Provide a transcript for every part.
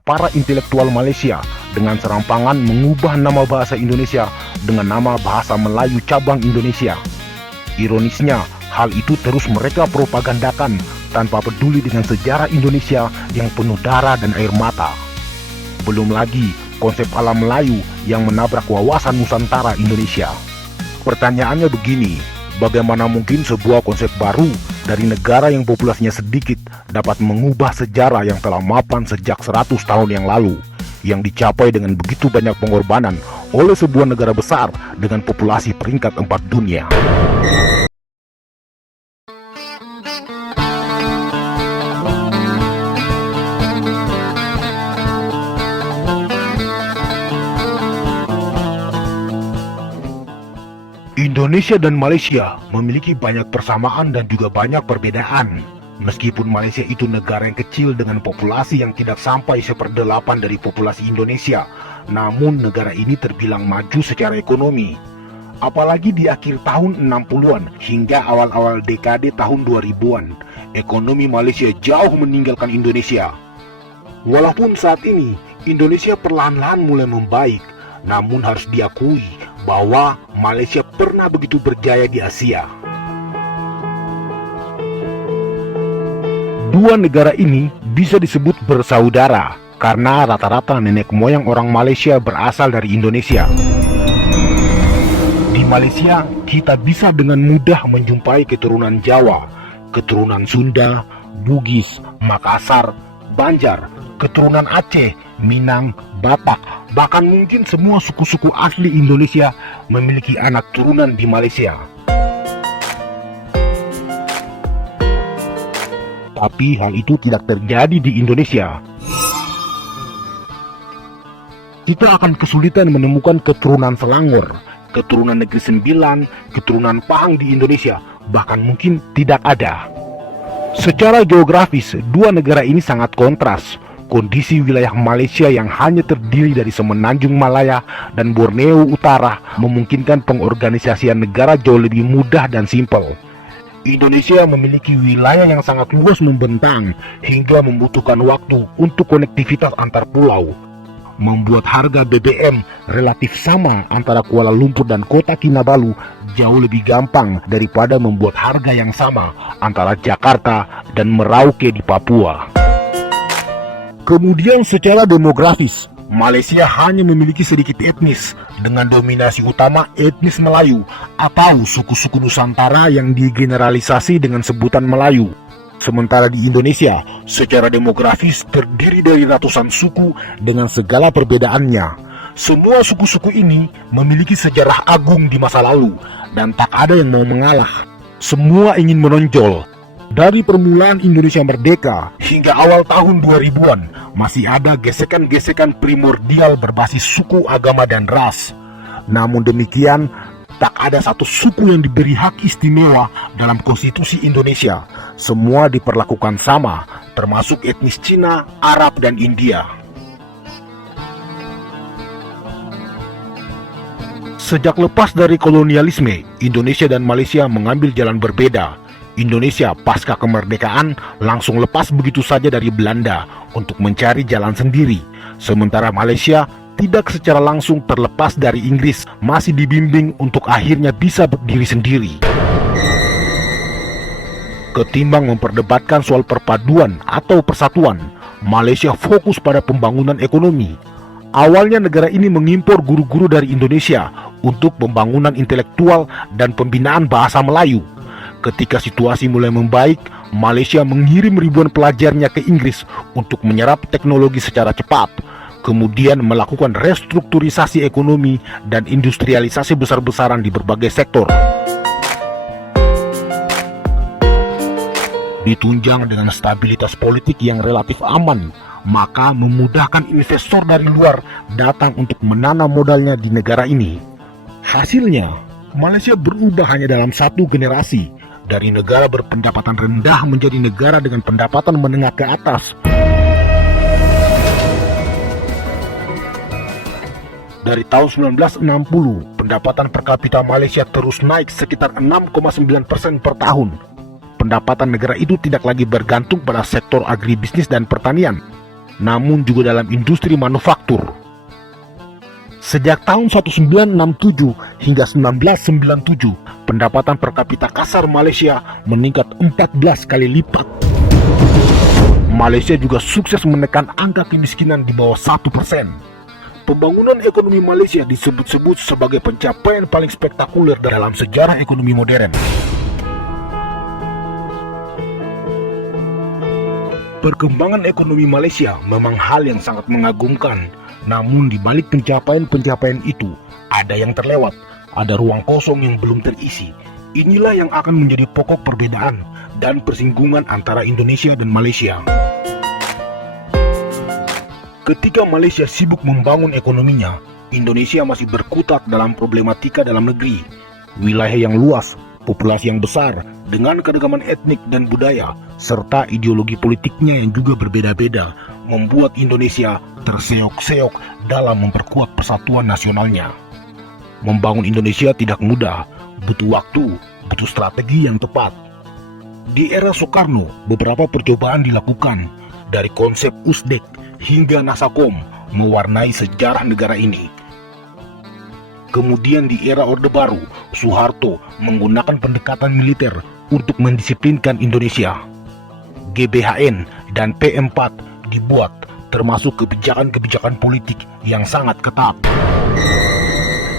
para intelektual Malaysia dengan serampangan mengubah nama bahasa Indonesia dengan nama Bahasa Melayu Cabang Indonesia. Ironisnya, hal itu terus mereka propagandakan tanpa peduli dengan sejarah Indonesia yang penuh darah dan air mata. Belum lagi konsep alam Melayu yang menabrak wawasan Nusantara Indonesia. Pertanyaannya begini, bagaimana mungkin sebuah konsep baru dari negara yang populasinya sedikit dapat mengubah sejarah yang telah mapan sejak 100 tahun yang lalu, yang dicapai dengan begitu banyak pengorbanan oleh sebuah negara besar dengan populasi peringkat 4 dunia. Indonesia dan Malaysia memiliki banyak persamaan dan juga banyak perbedaan. Meskipun Malaysia itu negara yang kecil dengan populasi yang tidak sampai 1/8 dari populasi Indonesia, namun negara ini terbilang maju secara ekonomi. Apalagi di akhir tahun 60-an hingga awal-awal dekade tahun 2000-an, ekonomi Malaysia jauh meninggalkan Indonesia. Walaupun saat ini Indonesia perlahan-lahan mulai membaik, namun harus diakui bahwa Malaysia pernah begitu berjaya di Asia. Dua negara ini bisa disebut bersaudara karena rata-rata nenek moyang orang Malaysia berasal dari Indonesia. Di Malaysia, kita bisa dengan mudah menjumpai keturunan Jawa, keturunan Sunda, Bugis, Makassar, Banjar, keturunan Aceh, Minang, Batak, bahkan mungkin semua suku-suku asli Indonesia memiliki anak turunan di Malaysia. Tapi hal itu tidak terjadi di Indonesia. Kita akan kesulitan menemukan keturunan Selangor, keturunan Negeri Sembilan, keturunan Pahang di Indonesia, bahkan mungkin tidak ada. Secara geografis, dua negara ini sangat kontras. Kondisi wilayah Malaysia yang hanya terdiri dari Semenanjung Malaya dan Borneo Utara memungkinkan pengorganisasian negara jauh lebih mudah dan simpel. Indonesia memiliki wilayah yang sangat luas membentang hingga membutuhkan waktu untuk konektivitas antar pulau, membuat harga BBM relatif sama antara Kuala Lumpur dan Kota Kinabalu jauh lebih gampang daripada membuat harga yang sama antara Jakarta dan Merauke di Papua. Kemudian secara demografis, Malaysia hanya memiliki sedikit etnis dengan dominasi utama etnis Melayu atau suku-suku Nusantara yang digeneralisasi dengan sebutan Melayu. Sementara di Indonesia, secara demografis terdiri dari ratusan suku dengan segala perbedaannya. Semua suku-suku ini memiliki sejarah agung di masa lalu dan tak ada yang mau mengalah. Semua ingin menonjol. Dari permulaan Indonesia merdeka hingga awal tahun 2000-an, masih ada gesekan-gesekan primordial berbasis suku, agama, dan ras. Namun demikian, tak ada satu suku yang diberi hak istimewa dalam konstitusi Indonesia. Semua diperlakukan sama, termasuk etnis Cina, Arab, dan India. Sejak lepas dari kolonialisme, Indonesia dan Malaysia mengambil jalan berbeda. Indonesia pasca kemerdekaan langsung lepas begitu saja dari Belanda untuk mencari jalan sendiri. Sementara Malaysia tidak secara langsung terlepas dari Inggris, masih dibimbing untuk akhirnya bisa berdiri sendiri. Ketimbang memperdebatkan soal perpaduan atau persatuan, Malaysia fokus pada pembangunan ekonomi. Awalnya negara ini mengimpor guru-guru dari Indonesia untuk pembangunan intelektual dan pembinaan bahasa Melayu. Ketika situasi mulai membaik, Malaysia mengirim ribuan pelajarnya ke Inggris untuk menyerap teknologi secara cepat, kemudian melakukan restrukturisasi ekonomi dan industrialisasi besar-besaran di berbagai sektor. Ditunjang dengan stabilitas politik yang relatif aman, maka memudahkan investor dari luar datang untuk menanam modalnya di negara ini. Hasilnya, Malaysia berubah hanya dalam satu generasi, dari negara berpendapatan rendah menjadi negara dengan pendapatan menengah ke atas. Dari tahun 1960, pendapatan per kapita Malaysia terus naik sekitar 6,9% per tahun. Pendapatan negara itu tidak lagi bergantung pada sektor agribisnis dan pertanian. namun juga dalam industri manufaktur. Sejak tahun 1967 hingga 1997, pendapatan per kapita kasar Malaysia meningkat 14 kali lipat. Malaysia juga sukses menekan angka kemiskinan di bawah 1%. Pembangunan ekonomi Malaysia disebut-sebut sebagai pencapaian paling spektakuler dalam sejarah ekonomi modern. Perkembangan ekonomi Malaysia memang hal yang sangat mengagumkan. Namun di balik pencapaian-pencapaian itu, ada yang terlewat, ada ruang kosong yang belum terisi. Inilah yang akan menjadi pokok perbedaan dan persinggungan antara Indonesia dan Malaysia. Ketika Malaysia sibuk membangun ekonominya, Indonesia masih berkutat dalam problematika dalam negeri. Wilayah yang luas, populasi yang besar, dengan keragaman etnik dan budaya, serta ideologi politiknya yang juga berbeda-beda, membuat Indonesia terseok-seok dalam memperkuat persatuan nasionalnya. Membangun Indonesia tidak mudah, butuh waktu, butuh strategi yang tepat. Di era Soekarno, beberapa percobaan dilakukan, dari konsep USDEK hingga Nasakom mewarnai sejarah negara ini. Kemudian di era Orde Baru, Soeharto menggunakan pendekatan militer untuk mendisiplinkan Indonesia. GBHN dan P4 dibuat, termasuk kebijakan-kebijakan politik yang sangat ketat.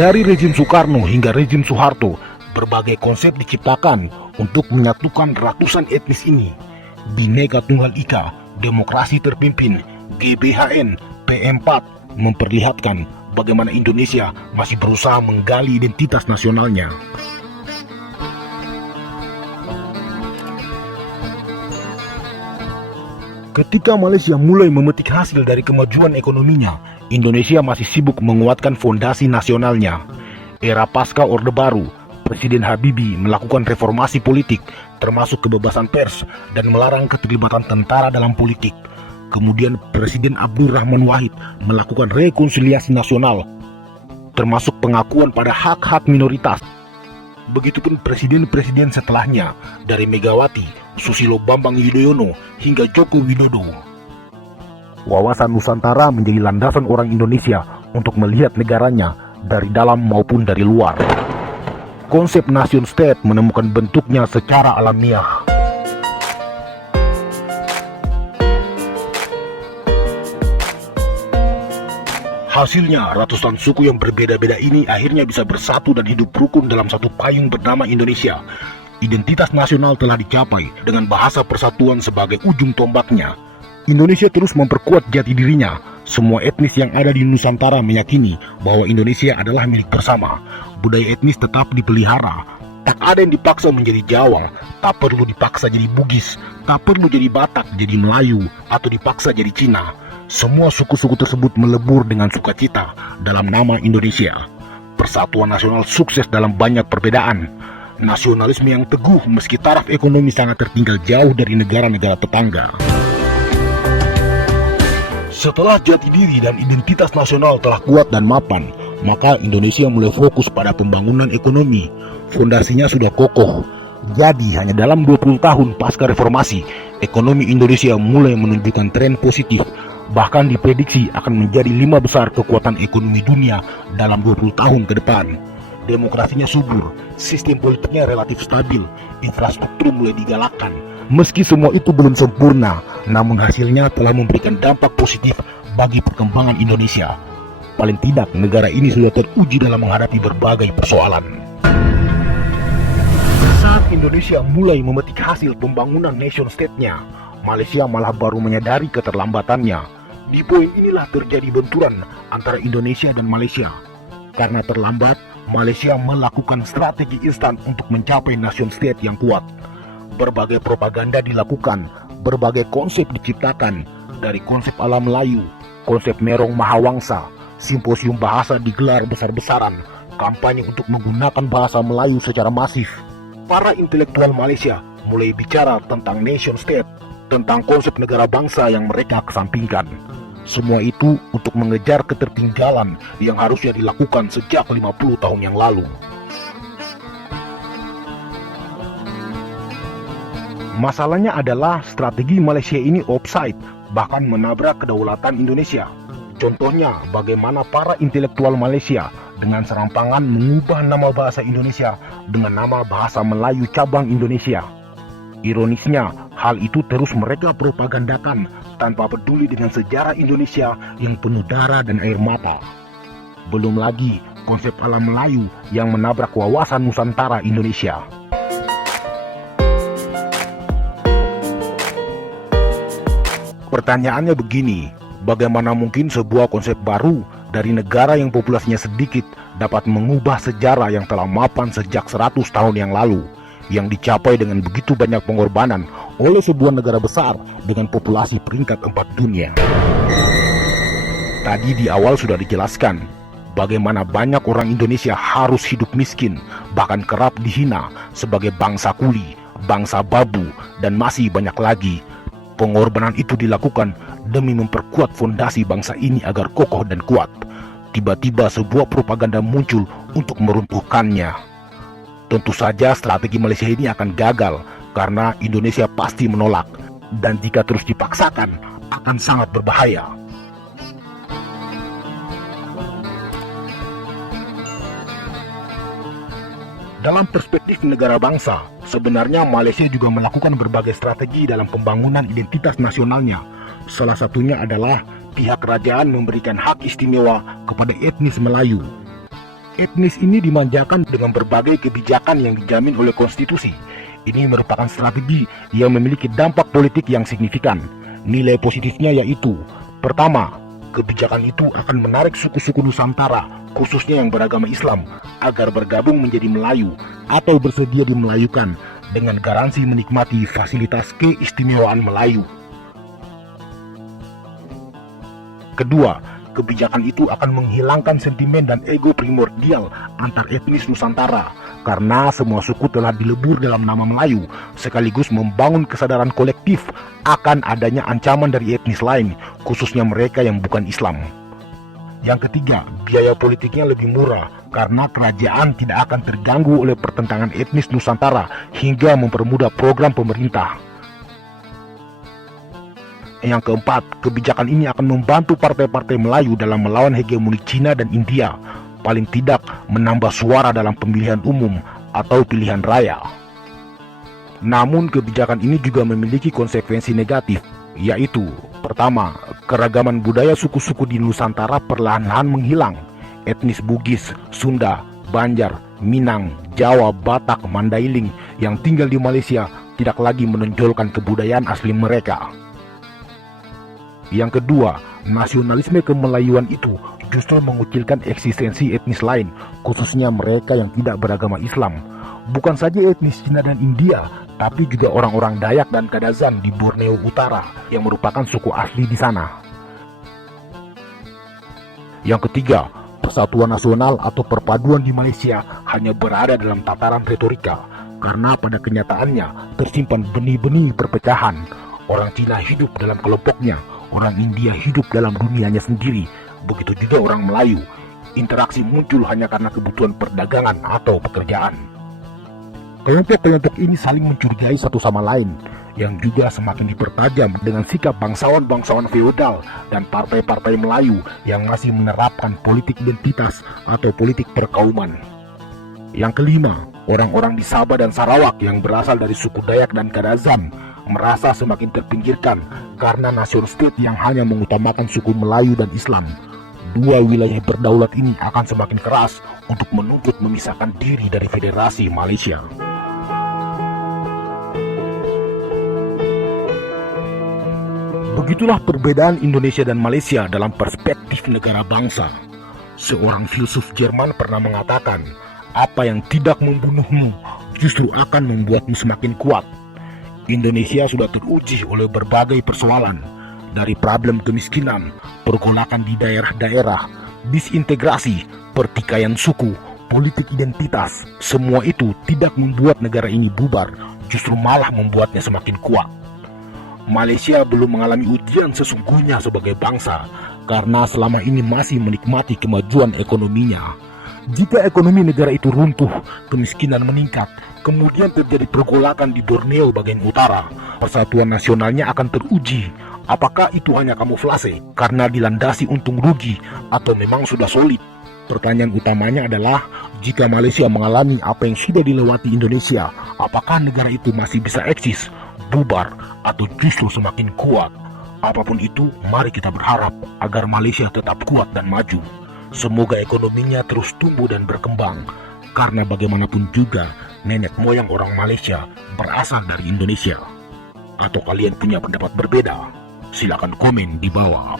Dari rezim Soekarno hingga rezim Soeharto, berbagai konsep diciptakan untuk menyatukan ratusan etnis ini. Bhinneka Tunggal Ika, demokrasi terpimpin, GBHN, P4 memperlihatkan bagaimana Indonesia masih berusaha menggali identitas nasionalnya. Ketika Malaysia mulai memetik hasil dari kemajuan ekonominya, Indonesia masih sibuk menguatkan fondasi nasionalnya. Era pasca Orde Baru, Presiden Habibie melakukan reformasi politik, termasuk kebebasan pers dan melarang keterlibatan tentara dalam politik. Kemudian Presiden Abdul Rahman Wahid melakukan rekonsiliasi nasional, termasuk pengakuan pada hak-hak minoritas. Begitupun presiden-presiden setelahnya, dari Megawati, Susilo Bambang Yudhoyono, hingga Joko Widodo. Wawasan Nusantara menjadi landasan orang Indonesia untuk melihat negaranya dari dalam maupun dari luar. Konsep nation state menemukan bentuknya secara alamiah. Hasilnya, ratusan suku yang berbeda-beda ini akhirnya bisa bersatu dan hidup rukun dalam satu payung bernama Indonesia. Identitas nasional telah dicapai dengan bahasa persatuan sebagai ujung tombaknya. Indonesia terus memperkuat jati dirinya. Semua etnis yang ada di Nusantara meyakini bahwa Indonesia adalah milik bersama. Budaya etnis tetap dipelihara. Tak ada yang dipaksa menjadi Jawa, tak perlu dipaksa jadi Bugis, tak perlu jadi Batak, jadi Melayu, atau dipaksa jadi Cina. Semua suku-suku tersebut melebur dengan sukacita dalam nama Indonesia. Persatuan nasional sukses dalam banyak perbedaan. Nasionalisme yang teguh meski taraf ekonomi sangat tertinggal jauh dari negara-negara tetangga. Setelah jati diri dan identitas nasional telah kuat dan mapan, maka Indonesia mulai fokus pada pembangunan ekonomi. Fondasinya sudah kokoh. Jadi hanya dalam 20 tahun pasca reformasi, ekonomi Indonesia mulai menunjukkan tren positif. Bahkan diprediksi akan menjadi 5 besar kekuatan ekonomi dunia dalam 20 tahun ke depan. Demokrasinya subur, sistem politiknya relatif stabil, infrastruktur mulai digalakkan. Meski semua itu belum sempurna, namun hasilnya telah memberikan dampak positif bagi perkembangan Indonesia. Paling tidak, negara ini sudah teruji dalam menghadapi berbagai persoalan. Saat Indonesia mulai memetik hasil pembangunan nation state-nya, Malaysia malah baru menyadari keterlambatannya. Di poin inilah terjadi benturan antara Indonesia dan Malaysia. Karena terlambat, Malaysia melakukan strategi instan untuk mencapai nation state yang kuat. Berbagai propaganda dilakukan, berbagai konsep diciptakan, dari konsep ala Melayu, konsep Merong Mahawangsa, simposium bahasa digelar besar-besaran, kampanye untuk menggunakan bahasa Melayu secara masif. Para intelektual Malaysia mulai bicara tentang nation state, tentang konsep negara bangsa yang mereka kesampingkan. Semua itu untuk mengejar ketertinggalan yang harusnya dilakukan sejak 50 tahun yang lalu. Masalahnya adalah strategi Malaysia ini offside, bahkan menabrak kedaulatan Indonesia. Contohnya, bagaimana para intelektual Malaysia dengan serampangan mengubah nama bahasa Indonesia dengan nama bahasa Melayu cabang Indonesia. Ironisnya, hal itu terus mereka propagandakan tanpa peduli dengan sejarah Indonesia yang penuh darah dan air mata. Belum lagi konsep ala Melayu yang menabrak wawasan Nusantara Indonesia. Pertanyaannya begini, bagaimana mungkin sebuah konsep baru dari negara yang populasinya sedikit dapat mengubah sejarah yang telah mapan sejak 100 tahun yang lalu, yang dicapai dengan begitu banyak pengorbanan oleh sebuah negara besar dengan populasi peringkat 4 dunia. Tadi di awal sudah dijelaskan, bagaimana banyak orang Indonesia harus hidup miskin, bahkan kerap dihina sebagai bangsa kuli, bangsa babu, dan masih banyak lagi. Pengorbanan itu dilakukan demi memperkuat fondasi bangsa ini agar kokoh dan kuat. Tiba-tiba sebuah propaganda muncul untuk meruntuhkannya. Tentu saja strategi Malaysia ini akan gagal karena Indonesia pasti menolak, dan jika terus dipaksakan akan sangat berbahaya. Dalam perspektif negara bangsa, sebenarnya Malaysia juga melakukan berbagai strategi dalam pembangunan identitas nasionalnya. Salah satunya adalah pihak kerajaan memberikan hak istimewa kepada etnis Melayu. Etnis ini dimanjakan dengan berbagai kebijakan yang dijamin oleh konstitusi. Ini merupakan strategi yang memiliki dampak politik yang signifikan. Nilai positifnya yaitu, pertama, kebijakan itu akan menarik suku-suku Nusantara, khususnya yang beragama Islam, agar bergabung menjadi Melayu atau bersedia dimelayukan dengan garansi menikmati fasilitas keistimewaan Melayu. Kedua, kebijakan itu akan menghilangkan sentimen dan ego primordial antar etnis Nusantara karena semua suku telah dilebur dalam nama Melayu, sekaligus membangun kesadaran kolektif akan adanya ancaman dari etnis lain, khususnya mereka yang bukan Islam. Yang ketiga, biaya politiknya lebih murah karena kerajaan tidak akan terganggu oleh pertentangan etnis Nusantara hingga mempermudah program pemerintah. Yang keempat, kebijakan ini akan membantu partai-partai Melayu dalam melawan hegemoni Cina dan India, paling tidak menambah suara dalam pemilihan umum atau pilihan raya. Namun kebijakan ini juga memiliki konsekuensi negatif, yaitu pertama, keragaman budaya suku-suku di Nusantara perlahan-lahan menghilang. Etnis Bugis, Sunda, Banjar, Minang, Jawa, Batak, Mandailing yang tinggal di Malaysia tidak lagi menonjolkan kebudayaan asli mereka. Yang kedua, nasionalisme kemelayuan itu justru mengucilkan eksistensi etnis lain, khususnya mereka yang tidak beragama Islam. Bukan saja etnis Cina dan India, tapi juga orang-orang Dayak dan Kadazan di Borneo Utara yang merupakan suku asli di sana. Yang ketiga, persatuan nasional atau perpaduan di Malaysia hanya berada dalam tataran retorika, karena pada kenyataannya tersimpan benih-benih perpecahan. Orang Cina hidup dalam kelompoknya, orang India hidup dalam dunianya sendiri, begitu juga orang Melayu. Interaksi muncul hanya karena kebutuhan perdagangan atau pekerjaan. Kelompok-kelompok ini saling mencurigai satu sama lain, yang juga semakin dipertajam dengan sikap bangsawan-bangsawan feodal dan partai-partai Melayu yang masih menerapkan politik identitas atau politik perkauman. Yang kelima, orang-orang di Sabah dan Sarawak yang berasal dari suku Dayak dan Kadazan merasa semakin terpinggirkan karena nation state yang hanya mengutamakan suku Melayu dan Islam. Dua wilayah berdaulat ini akan semakin keras untuk menuntut memisahkan diri dari Federasi Malaysia. Begitulah perbedaan Indonesia dan Malaysia dalam perspektif negara bangsa. Seorang filsuf Jerman pernah mengatakan, apa yang tidak membunuhmu justru akan membuatmu semakin kuat. Indonesia sudah teruji oleh berbagai persoalan, dari problem kemiskinan, pergolakan di daerah-daerah, disintegrasi, pertikaian suku, politik identitas. Semua itu tidak membuat negara ini bubar, justru malah membuatnya semakin kuat. Malaysia belum mengalami ujian sesungguhnya sebagai bangsa, karena selama ini masih menikmati kemajuan ekonominya. Jika ekonomi negara itu runtuh, kemiskinan meningkat, kemudian terjadi pergolakan di Borneo bagian utara, persatuan nasionalnya akan teruji. Apakah itu hanya kamuflase karena dilandasi untung rugi atau memang sudah solid? Pertanyaan utamanya adalah, jika Malaysia mengalami apa yang sudah dilewati Indonesia, apakah negara itu masih bisa eksis, bubar, atau justru semakin kuat? Apapun itu, mari kita berharap agar Malaysia tetap kuat dan maju. Semoga ekonominya terus tumbuh dan berkembang, karena bagaimanapun juga nenek moyang orang Malaysia berasal dari Indonesia. Atau kalian punya pendapat berbeda? Silakan komen di bawah.